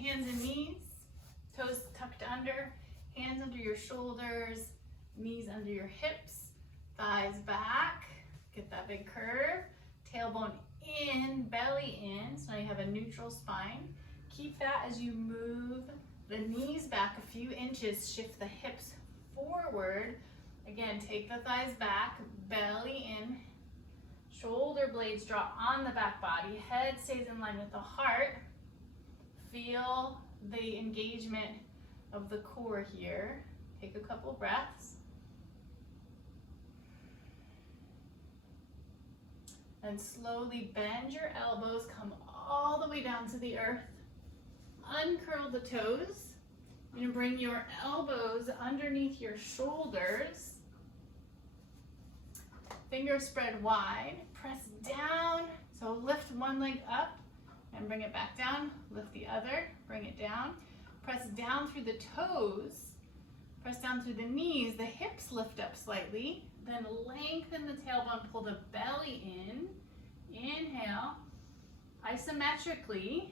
hands and knees, toes tucked under, hands under your shoulders, knees under your hips, thighs back, get that big curve, tailbone in, belly in, so now you have a neutral spine. Keep that as you move the knees back a few inches, shift the hips forward. Again, take the thighs back, belly in, shoulder blades draw on the back body, head stays in line with the heart. Feel the engagement of the core here. Take a couple breaths. And slowly bend your elbows, come all the way down to the earth. Uncurl the toes. You're gonna bring your elbows underneath your shoulders. Fingers spread wide. Press down. So lift one leg up and bring it back down. Lift the other, bring it down. Press down through the toes. Press down through the knees. The hips lift up slightly. Then lengthen the tailbone, pull the belly in. Inhale. Isometrically,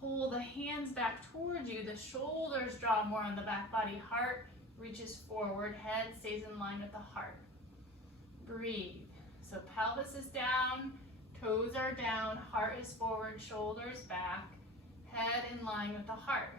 pull the hands back towards you. The shoulders draw more on the back body. Heart reaches forward. Head stays in line with the heart. Breathe. So pelvis is down, toes are down, heart is forward, shoulders back, head in line with the heart.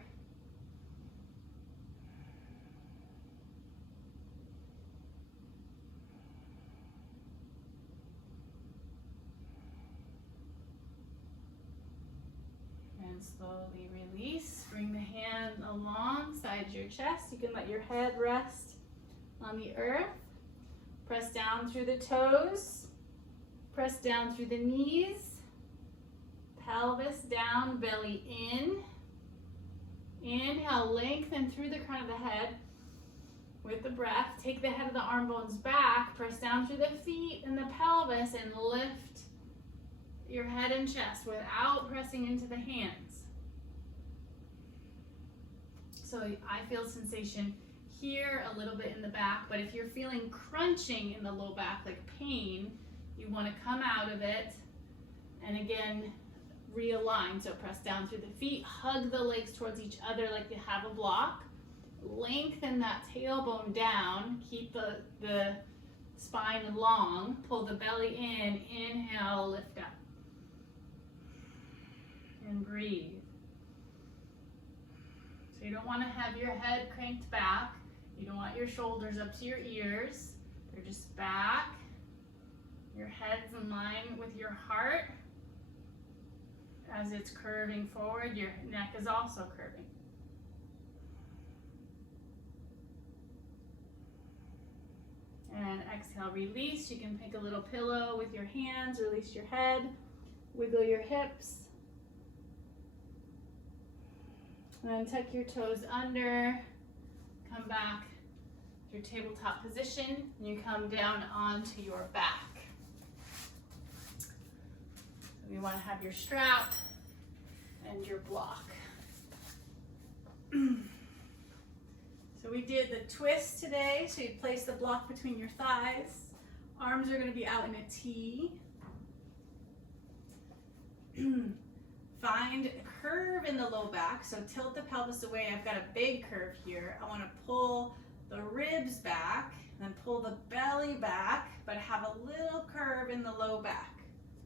And slowly release. Bring the hand alongside your chest. You can let your head rest on the earth. Press down through the toes. Press down through the knees. Pelvis down, belly in. Inhale, lengthen through the crown of the head with the breath. Take the head of the arm bones back. Press down through the feet and the pelvis and lift your head and chest without pressing into the hands. So I feel sensation here, a little bit in the back, but if you're feeling crunching in the low back, like pain, you want to come out of it and again realign. So press down through the feet, hug the legs towards each other like you have a block, lengthen that tailbone down, keep the spine long, pull the belly in, inhale, lift up, and breathe. So you don't want to have your head cranked back. You don't want your shoulders up to your ears. They're just back. Your head's in line with your heart. As it's curving forward, your neck is also curving. And exhale, release. You can pick a little pillow with your hands, release your head, wiggle your hips. And then tuck your toes under, come back to your tabletop position, and you come down onto your back. So you want to have your strap and your block. So we did the twist today, so you place the block between your thighs. Arms are going to be out in a T. Find a curve in the low back, so tilt the pelvis away. I've got a big curve here. I want to pull the ribs back, then pull the belly back, but have a little curve in the low back.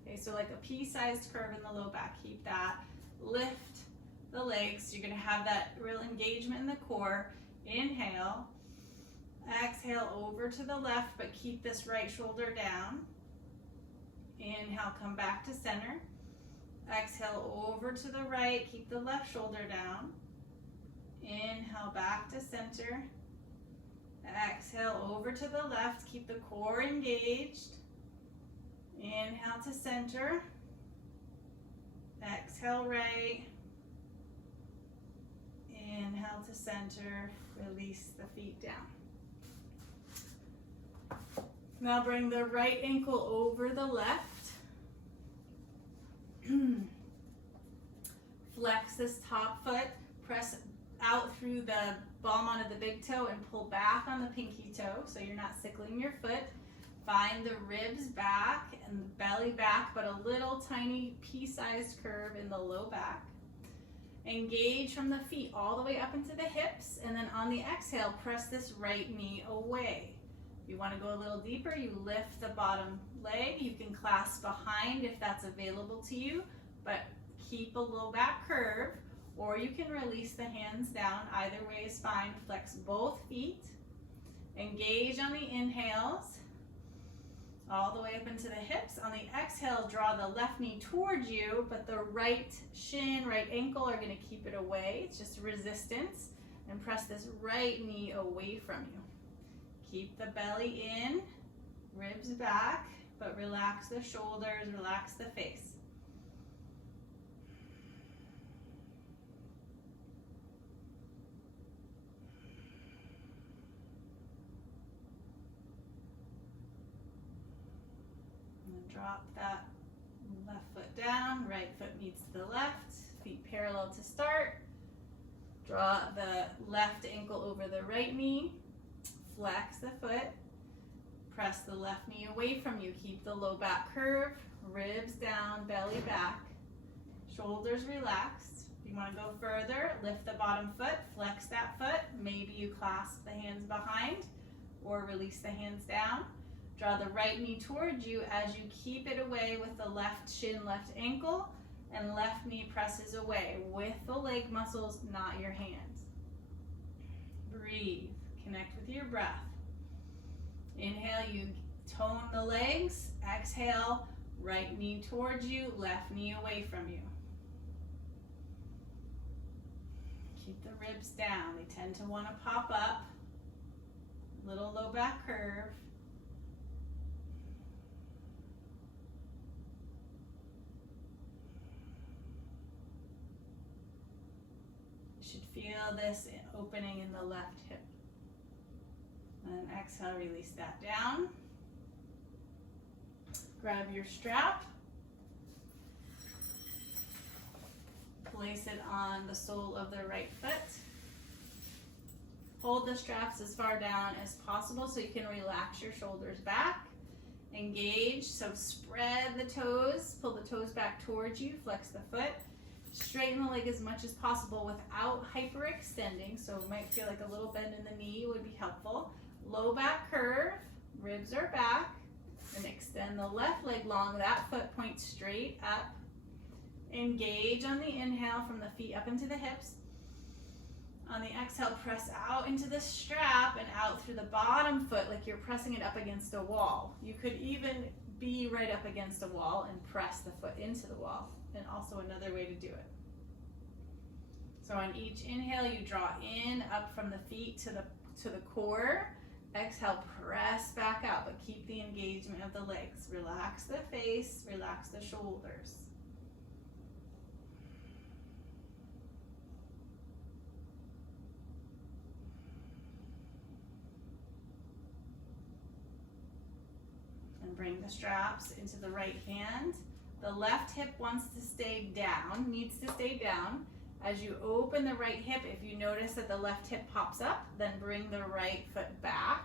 Okay, so like a pea-sized curve in the low back. Keep that. Lift the legs. You're going to have that real engagement in the core. Inhale. Exhale over to the left, but keep this right shoulder down. Inhale, come back to center. Exhale over to the right, keep the left shoulder down. Inhale back to center. Exhale over to the left, keep the core engaged. Inhale to center. Exhale right. Inhale to center, release the feet down. Now bring the right ankle over the left. Flex this top foot, press out through the ball on of the big toe and pull back on the pinky toe so you're not sickling your foot. Find the ribs back and the belly back, but a little tiny pea-sized curve in the low back. Engage from the feet all the way up into the hips, and then on the exhale, press this right knee away. If you want to go a little deeper, you lift the bottom leg. You can clasp behind if that's available to you, but keep a low back curve, or you can release the hands down. Either way is fine. Flex both feet. Engage on the inhales, all the way up into the hips. On the exhale, draw the left knee towards you, but the right shin, right ankle are going to keep it away. It's just resistance. And press this right knee away from you. Keep the belly in, ribs back, but relax the shoulders, relax the face. Drop that left foot down, right foot meets the left, feet parallel to start. Draw the left ankle over the right knee, flex the foot, press the left knee away from you. Keep the low back curve, ribs down, belly back, shoulders relaxed. If you want to go further, lift the bottom foot, flex that foot. Maybe you clasp the hands behind or release the hands down. Draw the right knee towards you as you keep it away with the left shin, left ankle, and left knee presses away with the leg muscles, not your hands. Breathe, connect with your breath. Inhale, you tone the legs. Exhale, right knee towards you, left knee away from you. Keep the ribs down. They tend to want to pop up. Little low back curve. Feel this opening in the left hip. And exhale, release that down. Grab your strap. Place it on the sole of the right foot. Hold the straps as far down as possible so you can relax your shoulders back. Engage, so spread the toes, pull the toes back towards you, flex the foot. Straighten the leg as much as possible without hyperextending, so it might feel like a little bend in the knee would be helpful. Low back curve, ribs are back, and extend the left leg long. That foot points straight up. Engage on the inhale from the feet up into the hips. On the exhale, press out into the strap and out through the bottom foot like you're pressing it up against a wall. You could even be right up against a wall and press the foot into the wall. And also another way to do it. So on each inhale, you draw in, up from the feet to the core. Exhale, press back out, but keep the engagement of the legs. Relax the face, relax the shoulders. And bring the straps into the right hand. The left hip wants to stay down, needs to stay down. As you open the right hip, if you notice that the left hip pops up, then bring the right foot back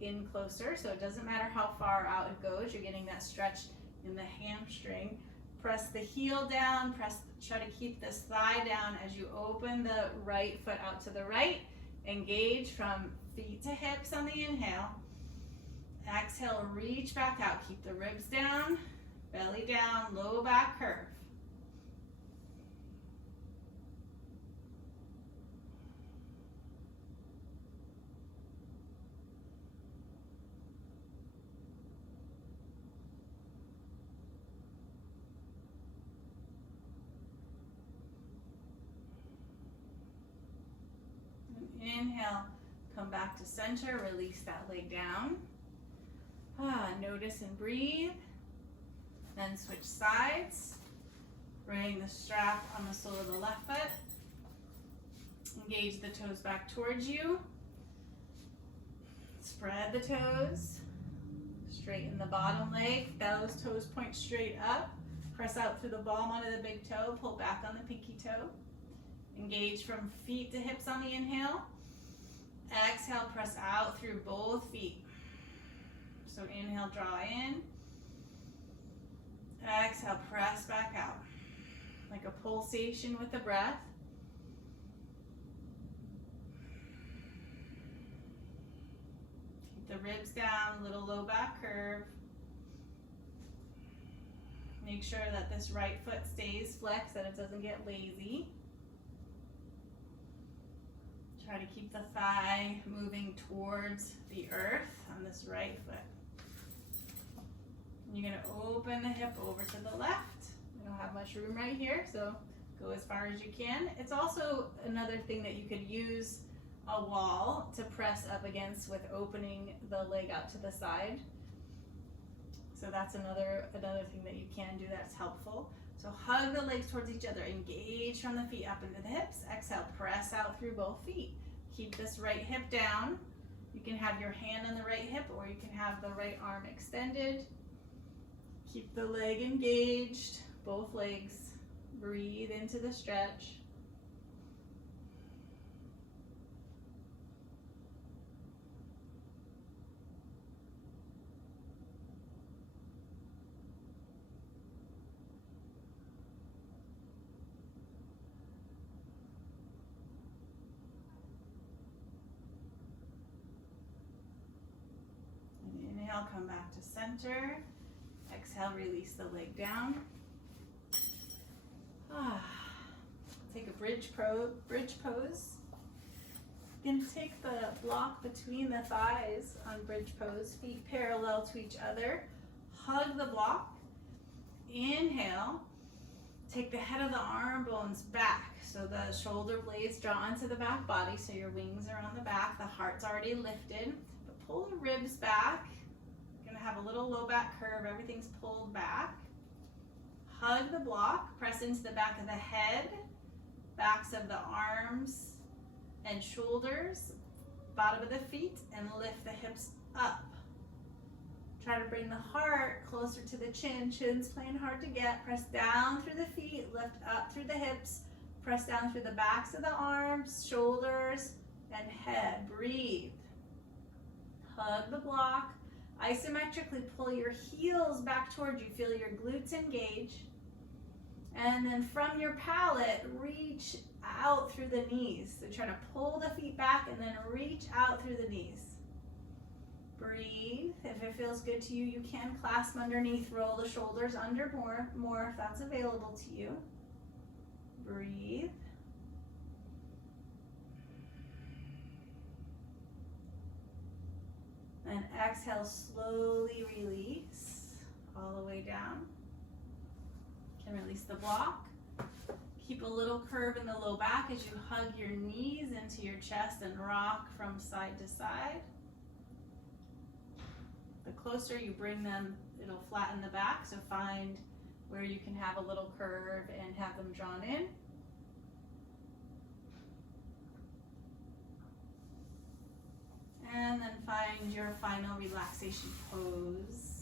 in closer. So it doesn't matter how far out it goes, you're getting that stretch in the hamstring. Press the heel down, try to keep this thigh down as you open the right foot out to the right. Engage from feet to hips on the inhale. Exhale, reach back out, keep the ribs down. Belly down, low back curve. And inhale, come back to center, release that leg down. Notice and breathe. Then switch sides. Bring the strap on the sole of the left foot. Engage the toes back towards you. Spread the toes. Straighten the bottom leg. Those toes point straight up. Press out through the ball onto the big toe. Pull back on the pinky toe. Engage from feet to hips on the inhale. Exhale, press out through both feet. So inhale, draw in. Exhale, press back out. like a pulsation with the breath. Keep the ribs down, little low back curve. Make sure that this right foot stays flexed, that it doesn't get lazy. Try to keep the thigh moving towards the earth on this right foot. You're going to open the hip over to the left. We don't have much room right here, so go as far as you can. It's also another thing that you could use a wall to press up against with opening the leg out to the side. So that's another thing that you can do that's helpful. So hug the legs towards each other, engage from the feet up into the hips. Exhale, press out through both feet. Keep this right hip down. You can have your hand on the right hip, or you can have the right arm extended. Keep the leg engaged, both legs. Breathe into the stretch. And inhale, come back to center. Exhale, release the leg down. Take a bridge pose. You're going to take the block between the thighs on bridge pose, feet parallel to each other. Hug the block. Inhale. Take the head of the arm bones back. So the shoulder blades draw onto the back body, so your wings are on the back. The heart's already lifted. But pull the ribs back. You're going to have a little low back curve. Everything's pulled back. Hug the block. Press into the back of the head, backs of the arms and shoulders, bottom of the feet, and lift the hips up. Try to bring the heart closer to the chin. Chin's playing hard to get. Press down through the feet, lift up through the hips, press down through the backs of the arms, shoulders, and head. Breathe. Hug the block. Isometrically pull your heels back towards you. Feel your glutes engage. And then from your palate, reach out through the knees. So try to pull the feet back and then reach out through the knees. Breathe. If it feels good to you, you can clasp underneath. Roll the shoulders under more if that's available to you. Breathe. And exhale, slowly release all the way down. You can release the block. Keep a little curve in the low back as you hug your knees into your chest and rock from side to side. The closer you bring them, it'll flatten the back, so find where you can have a little curve and have them drawn in. And then find your final relaxation pose.